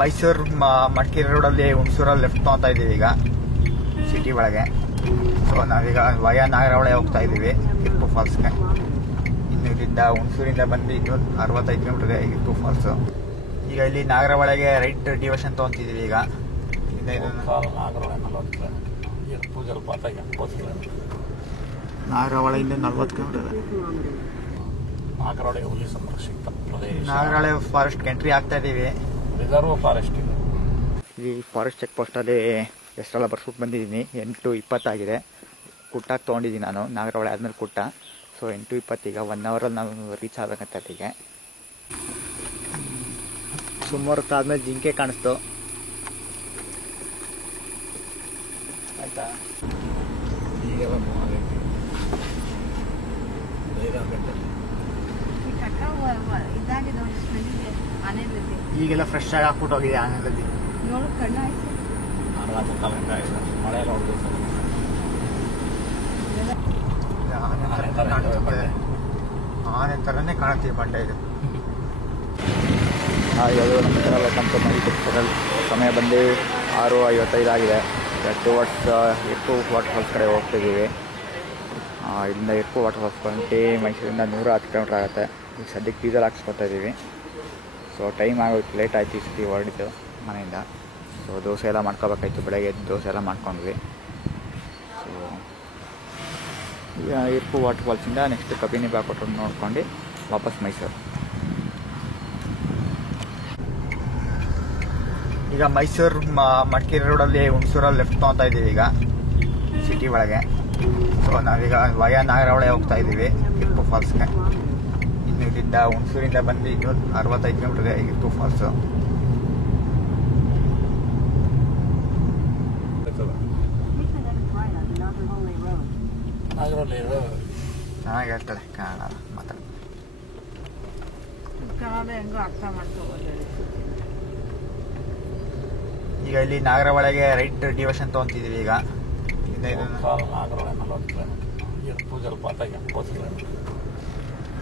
ಮೈಸೂರು ಮಡಿಕೇರಿ ರೋಡಲ್ಲಿ ಹುಣಸೂರಲ್ಲಿ ಲೆಫ್ಟ್ ತಗೊತಾ ಇದ್ದೀವಿ ಈಗ ಸಿಟಿ ಒಳಗೆ. ಸೊ ನಾವೀಗ ವಯ ನಾಗರಹೊಳೆ ಹೋಗ್ತಾ ಇದ್ದೀವಿ ಇರ್ಪು ಫಾಲ್ಸ್ಗೆ. ಇನ್ನು ಇಲ್ಲಿಂದ ಹುಣಸೂರಿಂದ ಬಂದು ಇದು 65 ಕಿಲೋಮೀಟರ್ ಇರ್ಪು ಫಾಲ್ಸು. ಈಗ ಇಲ್ಲಿ ನಾಗರಹೊಳೆಗೆ ರೈಟ್ ಡಿವರ್ಷನ್ ತಗೊಂತಿದ್ದೀವಿ ಈಗ. ನಾಗರಹೊಳೆಯಿಂದ 40 ಕಿಲೋಮೀಟರ್. ನಾಗರಹೊಳೆ ಸಂರಕ್ಷಿತ ಪ್ರದೇಶ. ನಾಗರಹೊಳೆ ಫಾರೆಸ್ಟ್ ಎಂಟ್ರಿ ಆಗ್ತಾ ಇದ್ದೀವಿ. ರಿಸರ್ವ್ ಫಾರೆಸ್ಟ್ ಇದೆ. ಈ ಫಾರೆಸ್ಟ್ ಚೆಕ್ ಪೋಸ್ಟಲ್ಲಿ ಹೆಸರೆಲ್ಲ ಬರ್ಸ್ಬಿಟ್ಟು ಬಂದಿದ್ದೀನಿ. 8:20 ಆಗಿದೆ. ಕುಟ್ಟಾಗಿ ತೊಗೊಂಡಿದ್ದೀನಿ ನಾನು. ನಾಗರಹೊಳೆ ಆದಮೇಲೆ ಕುಟ್ಟ. ಸೊ 8:20 ಈಗ 1 ಅವರಲ್ಲಿ ನಾವು ರೀಚ್ ಆಗಬೇಕಂತ ಅಲ್ಲಿಗೆ. ಸುಮಾರು ಹೊತ್ತು ಆದಮೇಲೆ ಜಿಂಕೆ ಕಾಣಿಸ್ತು. ಆಯ್ತಾ ಈಗೆಲ್ಲ ಈಗೆಲ್ಲ ಫ್ರೆಶ್ ಆಗಿ ಹಾಕ್ಬಿಟ್ಟು ಹೋಗಿದೆ ಆನೆಗಳಲ್ಲಿ. ಮಳೆಯೆಲ್ಲ ಆನೆ ಥರನೇ ಕಾಣುತ್ತೀವಿ ಬಂಡೆ ಇದು. ಯಾವುದು ನಮ್ಮ ಚಾನಲ್ ಕಂಪ್ಲೀಟ್ ಮಾಡಿ. ಸಮಯ ಬಂದು 6:55 ಆಗಿದೆ. ಇರ್ಪು ವಾಟರ್ ಫಾಲ್ಸ್ ಕಡೆ ಹೋಗ್ತಿದ್ದೀವಿ. ಇಲ್ಲಿಂದ ಇರ್ಪು ವಾಟರ್ ಫಾಲ್ಸ್ ಬಂದು ಮೈಸೂರಿಂದ 110 ಕಿಲೋಮೀಟರ್ ಆಗುತ್ತೆ. ಈಗ ಸದ್ಯಕ್ಕೆ ಡೀಸೆಲ್ ಹಾಕ್ಸ್ಕೊತಾ ಇದ್ದೀವಿ. ಸೊ ಟೈಮ್ ಆಗೋಯ್ತು, ಲೇಟ್ ಆಯಿತು ಈ ಸತಿ ಹೊರಡಿದ್ದು ಮನೆಯಿಂದ. ಸೊ ದೋಸೆ ಎಲ್ಲ ಮಾಡ್ಕೋಬೇಕಾಯ್ತು. ಬೆಳಗ್ಗೆ ಎದ್ದು ದೋಸೆ ಎಲ್ಲ ಮಾಡ್ಕೊಂಡ್ವಿ. ಸೊ ಈಗ ಇರ್ಪು ವಾಟರ್ ಫಾಲ್ಸಿಂದ ನೆಕ್ಸ್ಟ್ ಕಬಿನಿ ಬಾಕೋಟ್ ನೋಡ್ಕೊಂಡು ವಾಪಸ್ ಮೈಸೂರು. ಈಗ ಮೈಸೂರು ಮಡಿಕೇರಿ ರೋಡಲ್ಲಿ ಹುಣಸೂರಲ್ಲಿ ಲೆಫ್ಟ್ ತಗೊತಾ ಇದ್ದೀವಿ ಈಗ ಸಿಟಿ ಒಳಗೆ. ಸೊ ನಾವೀಗ ವಯ ನಾಗರಹೊಳೆ ಹೋಗ್ತಾ ಇದ್ದೀವಿ ಇರ್ಪು ಫಾಲ್ಸ್ಗೆ. ಇನ್ನು ಇಲ್ಲಿಂದ ಹುಣಸೂರಿಂದ ಬಂದು ಇದು 65 ಕಿಲೋಮೀಟರ್ ಇರ್ಪು ಫಾಲ್ಸು. ಚೆನ್ನಾಗಿ ಹೇಳ್ತಾರೆ ಕನ್ನಡ ಮಾತಾಡ. ಈಗ ಇಲ್ಲಿ ನಾಗರಹೊಳೆಗೆ ರೈಟ್ ಡಿವರ್ಷನ್ ತಗೊಂತಿದ್ದೀವಿ ಈಗ.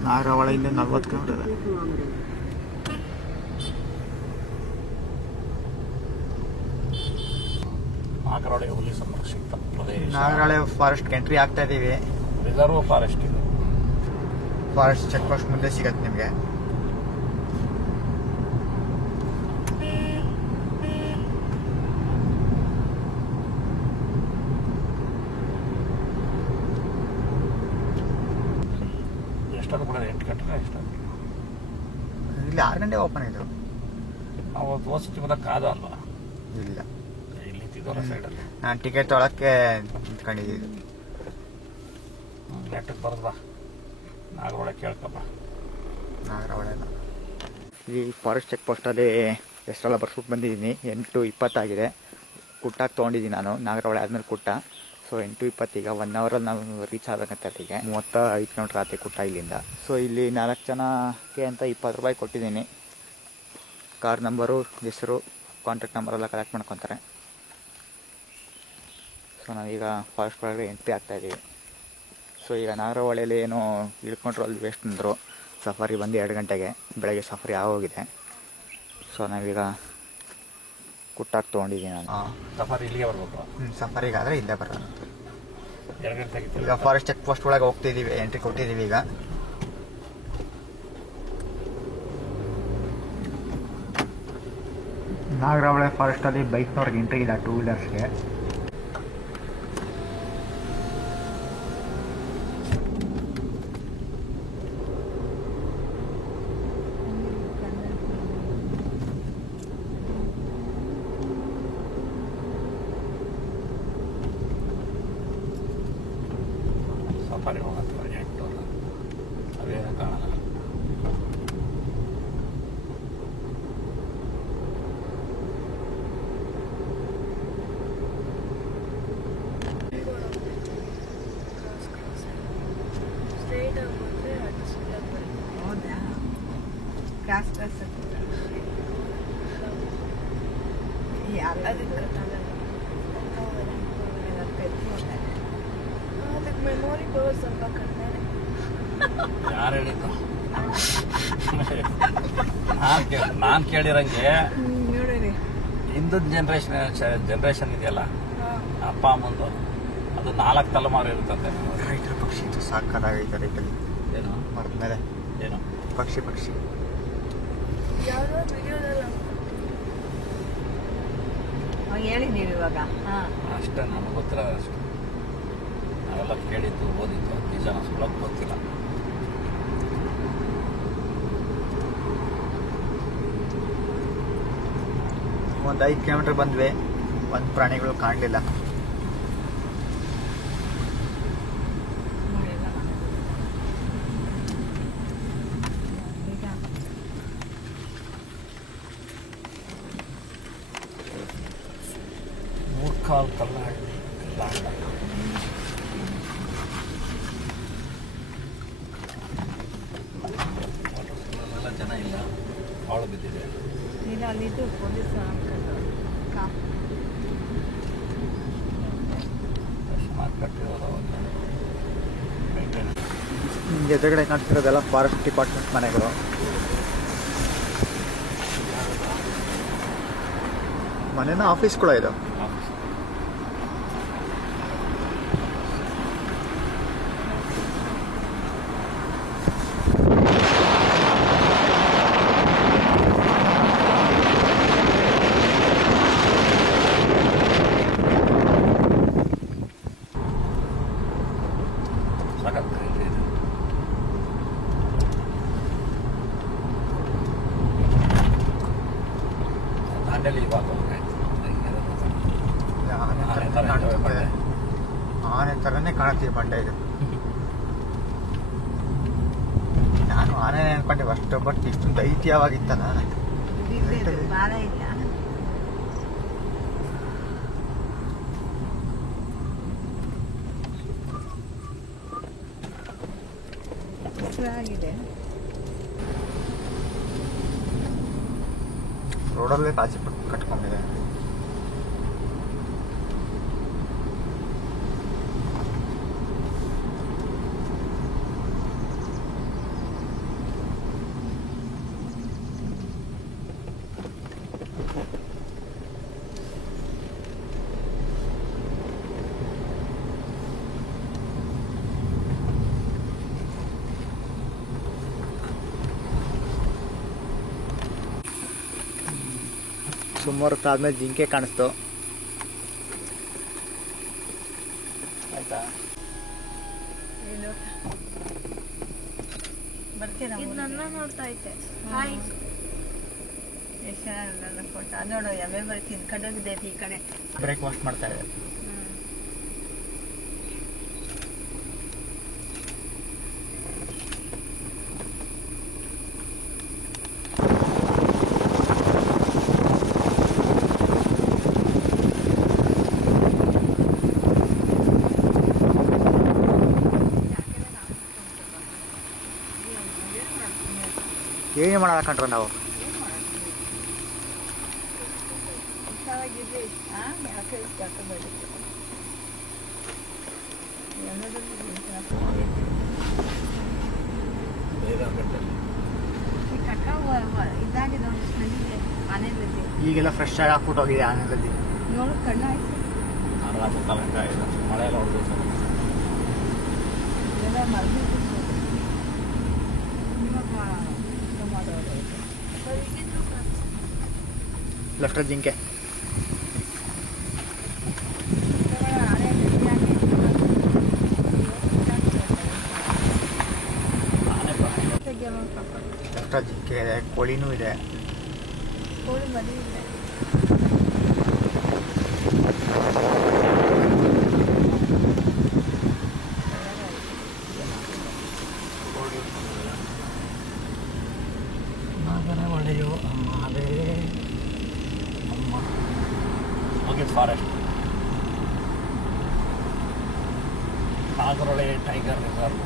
ನಾಗರಹೊಳೆಯಿಂದ 40 ಕಿಲೋಮೀಟರ್. ನಾಗರಹೊಳೆ ಸಂರಕ್ಷಿತ ಪ್ರದೇಶ. ನಾಗರಹೊಳೆ ಫಾರೆಸ್ಟ್ ಎಂಟ್ರಿ ಆಗ್ತಾ ಇದ್ದೀವಿ. ರಿಸರ್ವ್ ಫಾರೆಸ್ಟ್ ಇದೆ. ಫಾರೆಸ್ಟ್ ಚೆಕ್ ಪೋಸ್ಟ್ ಮುಂದೆ ಸಿಗತ್ತೆ ನಿಮಗೆ. ಎಷ್ಟೊಂದು ಕೂಡ 8 ಗಂಟೆ ಎಷ್ಟೊಂದು ಇಲ್ಲಿ 6 ಗಂಟೆ ಓಪನ್ ಇದು. ನಾವು ತೋರಿಸ್ತೀವಿ ಬಂದಾಗ ಕಾದ ಅಲ್ವಾ? ಇಲ್ಲ, ಇಲ್ಲಿ ತಿದೋರ ಸೈಡಲ್ಲಿ ನಾನು ಟಿಕೆಟ್ ತೊಗೊಳಕ್ಕೆ ನಿಂತ್ಕೊಂಡಿದ್ದೀನಿ. ನೆಟ್ಟಕ್ಕೆ ಬರೋದಾ ನಾಗರಹೊಳೆ ಕೇಳ್ಕಪ್ಪ. ನಾಗರಹೊಳೆನ ಈ ಫಾರೆಸ್ಟ್ ಚೆಕ್ ಪೋಸ್ಟಲ್ಲಿ ಹೆಸರೆಲ್ಲ ಬರ್ಸ್ಬಿಟ್ಟು ಬಂದಿದ್ದೀನಿ. 8:20 ಆಗಿದೆ. ಕುಟ್ಟಾಗಿ ತೊಗೊಂಡಿದ್ದೀನಿ ನಾನು. ನಾಗರಹೊಳೆ ಆದಮೇಲೆ ಕುಟ್ಟ. ಸೊ 8:20 ಈಗ 1 ಅವರಲ್ಲಿ ನಾವು ರೀಚ್ ಆಗಬೇಕಂತ ಅಲ್ಲಿಗೆ. 35 ಕಿಲೋಮೀಟರ್ ಆಗುತ್ತೆ ಕುಟ್ಟ ಇಲ್ಲಿಂದ. ಸೊ ಇಲ್ಲಿ 4 ಜನಕ್ಕೆ ಅಂತ 20 ರೂಪಾಯಿ ಕೊಟ್ಟಿದ್ದೀನಿ. ಕಾರ್ ನಂಬರು, ಹೆಸರು, ಕಾಂಟ್ಯಾಕ್ಟ್ ನಂಬರೆಲ್ಲ ಕಲೆಕ್ಟ್ ಮಾಡ್ಕೊತಾರೆ. ಸೊ ನಾವೀಗ ಫಾರೆಸ್ಟ್ ಒಳಗಡೆ ಎಂಟ್ರಿ ಆಗ್ತಾಯಿದ್ದೀವಿ. ಸೊ ಈಗ ನಾಗರಹೊಳೆಯಲ್ಲಿ ಏನೋ ಇಳ್ಕೊಂಡ್ರು ಅಲ್ಲಿ ವೇಸ್ಟ್ ಅಂದರು. ಸಫಾರಿ ಬಂದು 2 ಗಂಟೆಗೆ. ಬೆಳಗ್ಗೆ ಸಫಾರಿ ಆಗೋಗಿದೆ. ಸೊ ನಾವೀಗ ಕುಟ್ಟಾಗಿ ತೊಗೊಂಡಿದ್ದೀನಿ ನಾನು. ಸಫಾರಿ ಇಲ್ಲಿಗೆ ಬರ್ಬೇಕು. ಸಫಾರಿಗಾದರೆ ಇಲ್ಲೇ ಬರೋಣ. 2 ಗಂಟೆಗೆ ಈಗ ಫಾರೆಸ್ಟ್ ಚೆಕ್ ಪೋಸ್ಟ್ ಒಳಗೆ ಹೋಗ್ತಿದ್ದೀವಿ. ಎಂಟ್ರಿ ಕೊಟ್ಟಿದ್ದೀವಿ ಈಗ. ನಾಗರಹೊಳೆ ಫಾರೆಸ್ಟಲ್ಲಿ ಬೈಕ್ನವ್ರಿಗೆ ಎಂಟ್ರಿ ಇಲ್ಲ, 2 ವೀಲರ್ಸ್ಗೆ. ಸಫಾರಿ ಹೋಗತ್ತಲ್ಲ 8 ಅವೇನು ಕಾಣಲ್ಲ. ಕ್ಲಾಸ್ ಅದಕ್ಕೆ ಮೆಮೊರಿ ಪವರ್ ಸ್ವಲ್ಪ ಕಡಿಮೆ. ಯಾರು ಹೇಳಿದ್ದು? ನಾನು ಕೇಳಿರಂಗೆ ನೋಡಿರಿ ಹಿಂದಿನ ಜನ್ರೇಷನ್ ಇದೆಯಲ್ಲ ಅಪ್ಪ ಅಮ್ಮಂದು, ಅದು 4 ತಲೆಮಾರು ಇರುತ್ತಂತೆ. ರೈತರ ಪಕ್ಷಿ ಇದು ಸಾಕಾಗೈತೆ ರೈತಲ್ಲಿ ಏನು ಮರದ ಮೇಲೆ ಏನು ಪಕ್ಷಿ ಯಾವುದೋ ವಿಡಿಯೋದಲ್ಲ ಹೇಳಿ ನೀವು ಇವಾಗ. ಅಷ್ಟೇ ನಮಗೆ ಗೊತ್ತಿಲ್ಲ ಅಷ್ಟು. ನಾವೆಲ್ಲ ಕೇಳಿದ್ದು ಓದಿದ್ದು ನಿಜ ಸುಲಭ ಗೊತ್ತಿಲ್ಲ. ಒಂದು 5 ಕಿಲೋಮೀಟರ್ ಬಂದ್ವಿ, ಒಂದು ಪ್ರಾಣಿಗಳು ಕಾಣಲಿಲ್ಲ. ಮೂರ್ಖಾಲ್ ಕಲ್ಲಹಳ್ಳಿ ಲಾಂಡ. ಎಲ್ಲ ಜನ ಇಲ್ಲ, ಹಾಳು ಬಿದ್ದಿದೆ. ಇಲ್ಲ ಅಲ್ಲಿದ್ದು ಪೊಲೀಸ್ ಕಟ್ಟಿರೋದು ನಿಮ್ಗೆ ಎದುರುಗಡೆ ಕಾಣ್ತಿರೋದೆಲ್ಲ ಫಾರೆಸ್ಟ್ ಡಿಪಾರ್ಟ್ಮೆಂಟ್ ಮನೆಗಳು. ಮನೆನ ಆಫೀಸ್ ಕೂಡ ಇದು. ದಾಂಡೇಲಿ ಇವಾಗ ಆನೆ ಥರನೇ ಕಾಣುತ್ತೆ ಬಂಡೆ ಇದು. ನಾನು ಆನೆ ಅನ್ಕೊಂಡೆ ಅಷ್ಟು, ಬಟ್ ಇಷ್ಟು ದೈತ್ಯವಾಗಿತ್ತಲ್ಲ. ಬಾಲ ಇಲ್ಲ. ಆಗಿದೆ ರೋಡಲ್ಲೇ ಪಾಚಿ ಕಟ್ಕೊಂಡಿದೆ. ಸುಮಾರು ಹೊತ್ತು ಆದ್ಮೇಲೆ ಜಿಂಕೆ ಕಾಣಿಸ್ತು. ಆಯ್ತಾ? ಬರ್ತೀರಾ? ಇದು ನನ್ನ ನೋಡ್ತಾ ಐತೆ. ಹಾಯ್. ಎಷ್ಟು ಚೆನ್ನಾಗಿ ಫೋಟೋ ನೋಡು. ಯಾವ್ಯಾವ ಬರ್ತೀನಿ ಕಡೋಗಿದ್ದೈತಿ ಈ ಕಡೆ. ಬ್ರೇಕ್ಫಾಸ್ಟ್ ಮಾಡ್ತಾ ಇದೆ. ಏನು ಮಾಡೋಣ ಕಂಡ್ರೆ ನಾವು. ಇದಾಗಿದೆ ಒಂದು ಸ್ಮೆಲ್ ಇದೆ ಮನೆಯಲ್ಲಿ. ಈಗೆಲ್ಲ ಫ್ರೆಶ್ ಆಗಿ ಹಾಕ್ಬಿಟ್ಟು ಹೋಗಿದೆ ಆನೆಯಲ್ಲಿ. ನೋಡು ಕಣ್ಣು ಆಯ್ತು. ಅರ್ಧ ಮುಕ್ಕಾಲು ಗಂಟೆ ಆಗಿದೆ. ಮಳೆ ಎಲ್ಲ ಹೊಡೆದು ಇದೆಲ್ಲ ಮಲ್ಗಿದ್ದು ಮಾಡೋದು. ಲೆಫ್ಟ್ ಜಿಂಕೆ. ಲೆಫ್ಟ್ ಜಿಂಕೆ ಇದೆ, ಕೋಳಿನೂ ಇದೆ. ಕೋಳಿ ಮರಿ ಇದೆ. ಒಳ್ಳೆಯೋ ಅಮ್ಮದೇ ನಮ್ಮ ಹೋಗಿದ್ದು ಫಾರೆಸ್ಟ್. Nagarahole tiger reserve.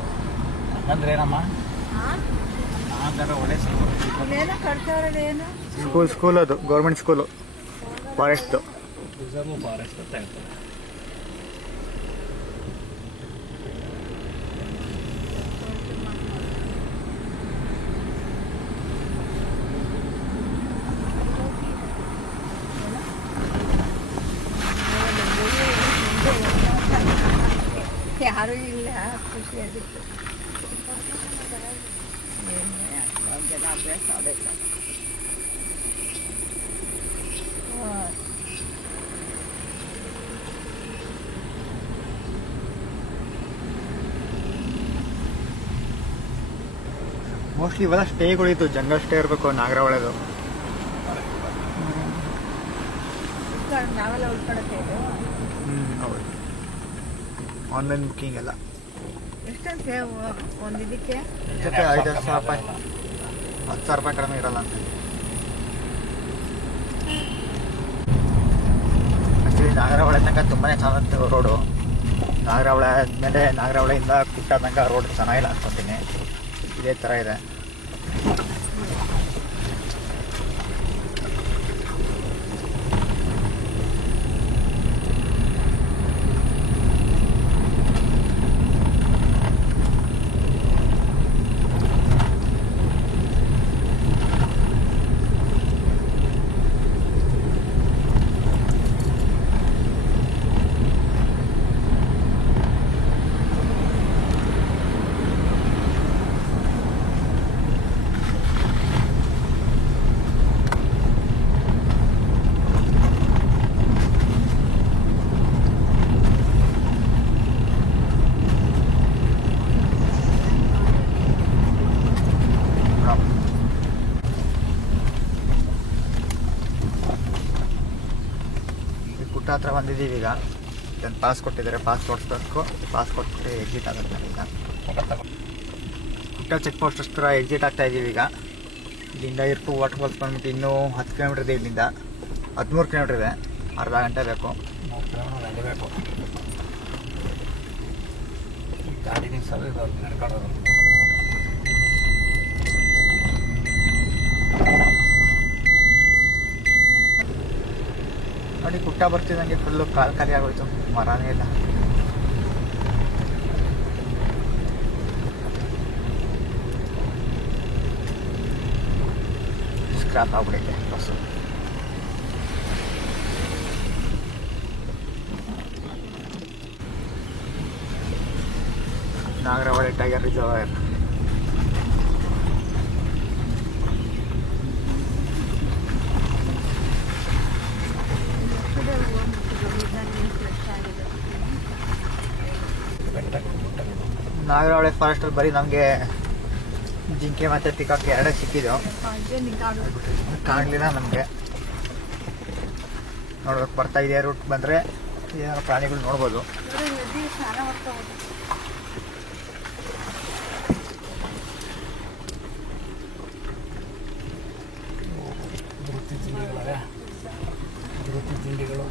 ಹಂಗಂದ್ರೆ ಏನಮ್ಮ? ಆ ಥರ ಒಳ್ಳೆ ಸ್ಕೂಲ್. ಅದೇನೋ ಕಟ್ತಾರಲ್ಲ ಏನು ಸ್ಕೂಲ್ ಅದು ಗೌರ್ಮೆಂಟ್ ಸ್ಕೂಲು ಫಾರೆಸ್ಟ್ದು. ರಿಸರ್ವ್ ಫಾರೆಸ್ಟ್ ಅಂತ ಹೇಳ್ತಾರೆ. ಯಾರೂ ಇಲ್ಲ, ಖುಷಿ ಆಗಿತ್ತು. ಜನ ಅಭ್ಯಾಸ ಆಗಬೇಕು. ಮೋಸ್ಟ್ಲಿ ಇವೆಲ್ಲ ಸ್ಟೇಗಳಿತ್ತು, ಜಂಗಲ್ ಸ್ಟೇ ಇರಬೇಕು ನಾಗರಹೊಳೆದು. ನಾವೆಲ್ಲ ಉಳ್ಕೊಳಕ್ಕೆ ಇದು ಹೌದು, ಆನ್ಲೈನ್ ಬುಕ್ಕಿಂಗ್ ಎಲ್ಲ. ಎಷ್ಟಂತೆ ಒಂದು ಇದಕ್ಕೆ? 5,000 ರೂಪಾಯಿ, 10,000 ರೂಪಾಯಿ ಕಡಿಮೆ ಇರಲ್ಲ ಅಂತ. ಆ್ಯಕ್ಚುಲಿ ನಾಗರಹೊಳೆ ತನಕ ತುಂಬಾ ಚೆನ್ನಾಗಿತ್ತು ರೋಡು. ನಾಗರಹೊಳೆ ಆದಮೇಲೆ ನಾಗರಹೊಳೆಯಿಂದ ಕುಟ್ಟ ತನಕ ರೋಡ್ ಚೆನ್ನಾಗಿಲ್ಲ ಅನ್ಕೊತೀನಿ. ಇದೇ ಥರ ಇದೆ. ಗುಟ್ಟ ಹತ್ರ ಬಂದಿದ್ದೀವಿ ಈಗ. ಇದನ್ನು ಪಾಸ್ ಕೊಟ್ಟಿದ್ದಾರೆ, ಪಾಸ್ ತೋರಿಸ್ಬೇಕು. ಪಾಸ್ ಕೊಟ್ಟು ಎಕ್ಸಿಟ್ ಆಗುತ್ತೆ ಈಗ. ಗುಟ್ಟ ಚೆಕ್ ಪೋಸ್ಟ್ ಹತ್ರ ಎಕ್ಸಿಟ್ ಆಗ್ತಾ ಇದ್ದೀವಿ ಈಗ. ಇಲ್ಲಿಂದ ಇರ್ಪು ವಾಟರ್ ಫಾಲ್ಸ್ ಬಂದ್ಬಿಟ್ಟು ಇನ್ನೂ 10 ಕಿಲೋಮೀಟರ್ ಇದೆ. ಇಲ್ಲಿಂದ 13 ಕಿಲೋಮೀಟರ್ ಇದೆ, ಅರ್ಧ ಗಂಟೆ ಬೇಕು. 3 ಕಿಲೋಮೀಟರ್ ನಡಿಬೇಕು. ಗಾಡಿ ನಿಲ್ಸೋದು ಇದು ನಡ್ಕೊಳ್ಳೋದು. ನೋಡಿ, ಗುಟ್ಟ ಬರ್ತಿದ್ದಂಗೆ ಫುಲ್ಲು ಖಾಲಿ ಆಗೋಯ್ತು, ಮರನೇ ಇಲ್ಲ. ಸ್ಕ್ರಾಪ್ ಆಗ್ಬಿಡೈತೆ bus. Nagarhole tiger reserve. Nagarhole ಫಾರೆಸ್ಟಲ್ಲಿ ಬರೀ ನಮಗೆ ಜಿಂಕೆ ಮತ್ತು ಪಿಕಾಕ್ ಎರಡೇ ಸಿಕ್ಕಿದ್ದು. ಕಾಣಲಿಲ್ಲ ನಮಗೆ. ನೋಡ್ಬೇಕು, ಬರ್ತಾ ಇದೆ ರೂಟ್ ಬಂದರೆ ಏನಾದ್ರು ಪ್ರಾಣಿಗಳು ನೋಡ್ಬೋದು. ವೃತ್ತಿ ತಿಂಡಿಗಳು.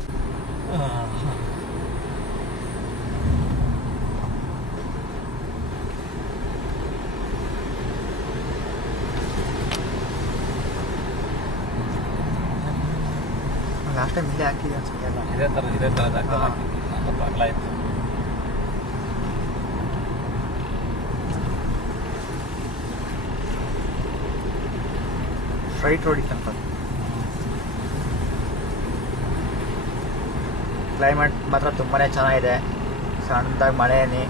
ಲಾಸ್ಟ್ ಟೈಮ್ ಇಲ್ಲೇ ಹಾಕಿದೆ ಅನ್ಸುತ್ತೆ ಎಲ್ಲ. ಇದೇ ಥರದ ಅಗಲ ಇತ್ತು. Straight road ಇತ್ತಂತ. ಕ್ಲೈಮೇಟ್ ಮಾತ್ರ ತುಂಬಾ ಚೆನ್ನಾಗಿದೆ. ಸಣ್ಣದಾಗಿ ಮಳೆನಿ,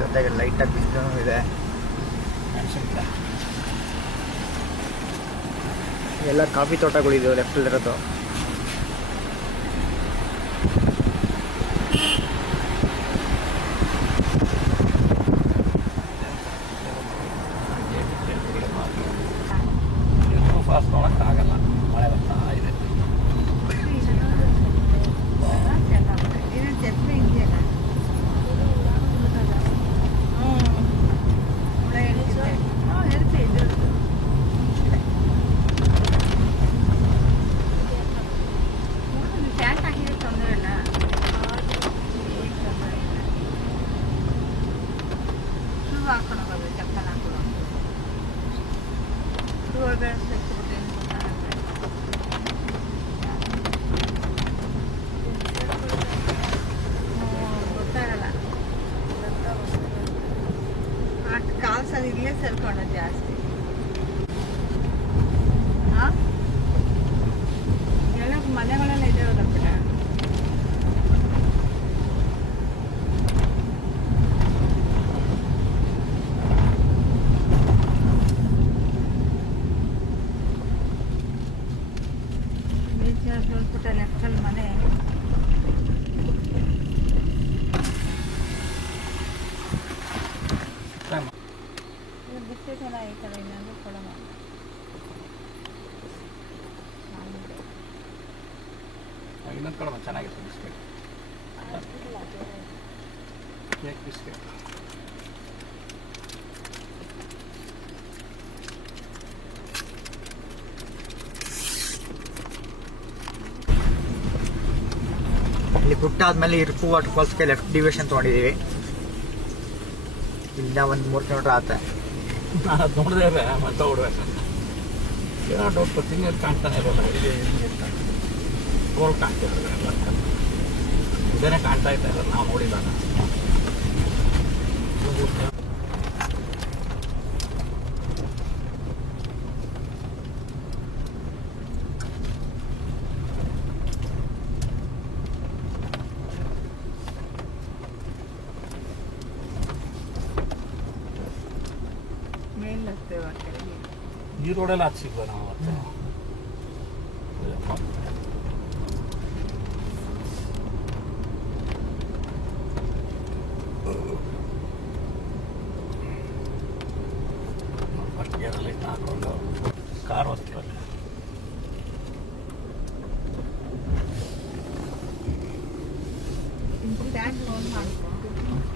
ಜೊತೆಗೆ ಲೈಟಾಗಿ ಬಿಸಿಲು ಇದೆ. ಎಲ್ಲ ಕಾಫಿ ತೋಟಗಳಿದೆ ಲೆಫ್ಟಲ್ಲಿರೋದು. ಫಾಸ್ಟ್ ನೋಡೋಕ್ಕಾಗಲ್ಲ, ಮಳೆ ಬರ್ತಾ ಇದೆ. ಒಳಗಡೆ ಸಿಕ್ಕಿಬಿಟ್ಟು ಏನು ಗೊತ್ತಾಗಲ್ಲ. ಕಾಲ್ಸಲ್ಲಿ ಇಲ್ಲೇ ಸೇರ್ಕೊಳ್ಳೋದು ಜಾಸ್ತಿ. ಹಾಂ ಎಲ್ಲ ಮನೆಗಳೆಲ್ಲ ಇದಾವಲ್ಲ ಬಿಡ. ಸ್ವಲ್ಪ ಲೆಕ್ಕದಲ್ಲಿ ಮನೆ ಬಿಟ್ಟೆ ಚೆನ್ನಾಗಿತ್ತಲ್ಲ, ಇನ್ನೊಂದು ಕೊಡೋಣ. ಇನ್ನೊಂದು ಕಡೆ ಚೆನ್ನಾಗಿತ್ತು ಬಿಸ್ಕೆಟ್, ಕೇಕ್ ಬಿಸ್ಕೆಟ್. ಇಲ್ಲಿ ಬಿಟ್ಟಾದ್ಮೇಲೆ ಇರ್ಪು ವಾಟರ್ ಫಾಲ್ಸ್ಗೆ ಲೆಫ್ಟ್ ಡಿವಿಷನ್ ತೊಗೊಂಡಿದ್ದೀವಿ. ಇಲ್ಲಿಂದ ಒಂದು 3 ಕಿಲೋಮೀಟರ್ ಆಗುತ್ತೆ. ನಾನು ಅದು ನೋಡಿದೆ ಮತ್ತೆ ಹೊಡ್ಬೇಕು ಏನೋ ಡೌಟ್ ತಿಂಗಳು ಕಾಣ್ತಾನೆ ಇರೋಲ್ಲ. ಗೋಲ್ ಕಾಣ್ತಿರೋದು ಎಲ್ಲ ಇದೇನೆ ಕಾಣ್ತಾ ಇದ್ದ ಇಲ್ಲ, ನಾವು ನೋಡಿಲ್ಲ. ಮೇಲೆ ಹತ್ತೇವೆ ಆ ಕೆಳಗೆ. ಈ ರೋಡೆಲ್ಲ ಹಚ್ಚಿ ಸಿಗ್ಬೋದು ನಾವು ಅವತ್ತು. ಫಸ್ಟ್ ಗೇರಲ್ಲಿ ಹಾಕೊಂಡು ಕಾರ್ ಹೋಗ್ತೀವಲ್ಲ. ಟ್ಯಾಂಕ್ ಫೋನ್ ಮಾಡ್ಕೊ.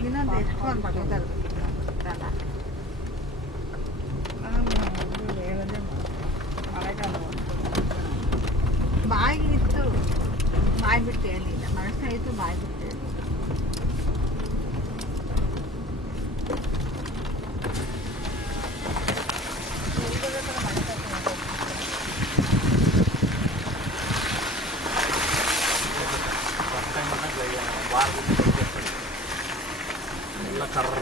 ಇನ್ನೊಂದು ಎಷ್ಟು ಫೋನ್ ಮಾಡೋದಲ್ಲ ಬಾಯಿ ಇತ್ತು, ಬಾಯಿ ಬಿಟ್ಟು ಹೇಳಿಲ್ಲ. ಮನಸ್ಸು ಇತ್ತು, ಬಾಯಿ ಬಿಟ್ಟು ಹೇಳಿಲ್ಲ. ಎಲ್ಲ ಕರ್ರ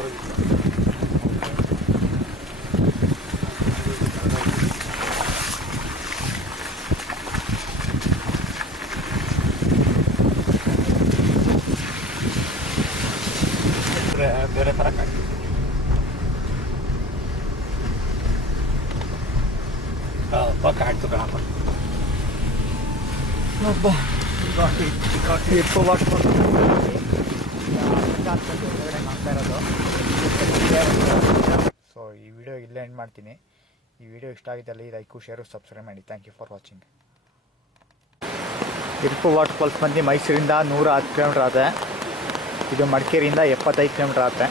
ಬೇರೆ ಥರ ಕಾಣ್ತೀವಿ. ಕಾಣ್ತು ಕಣಪ್ಪ. ಇರ್ಪು ವಾಟರ್ ಫಾಲ್ಸ್ ಮಾಡ್ತಾ ಇರೋದು. ಸೊ ಈ ವಿಡಿಯೋ ಇಲ್ಲೇ ಎಂಡ್ ಮಾಡ್ತೀನಿ. ಈ ವಿಡಿಯೋ ಇಷ್ಟ ಆಗಿದ್ದಲ್ಲಿ ಲೈಕು, ಶೇರು, ಸಬ್ಸ್ಕ್ರೈಬ್ ಮಾಡಿ. Thank you for watching. Irpu water falls ಬಂದು ಮೈಸೂರಿಂದ 110 ಕಿಲೋಮೀಟರ್ ಆಗುತ್ತೆ. ಇದು ಮಡಿಕೇರಿಯಿಂದ 75 ಕಿಲೋಮೀಟರ್ ಆಗುತ್ತೆ.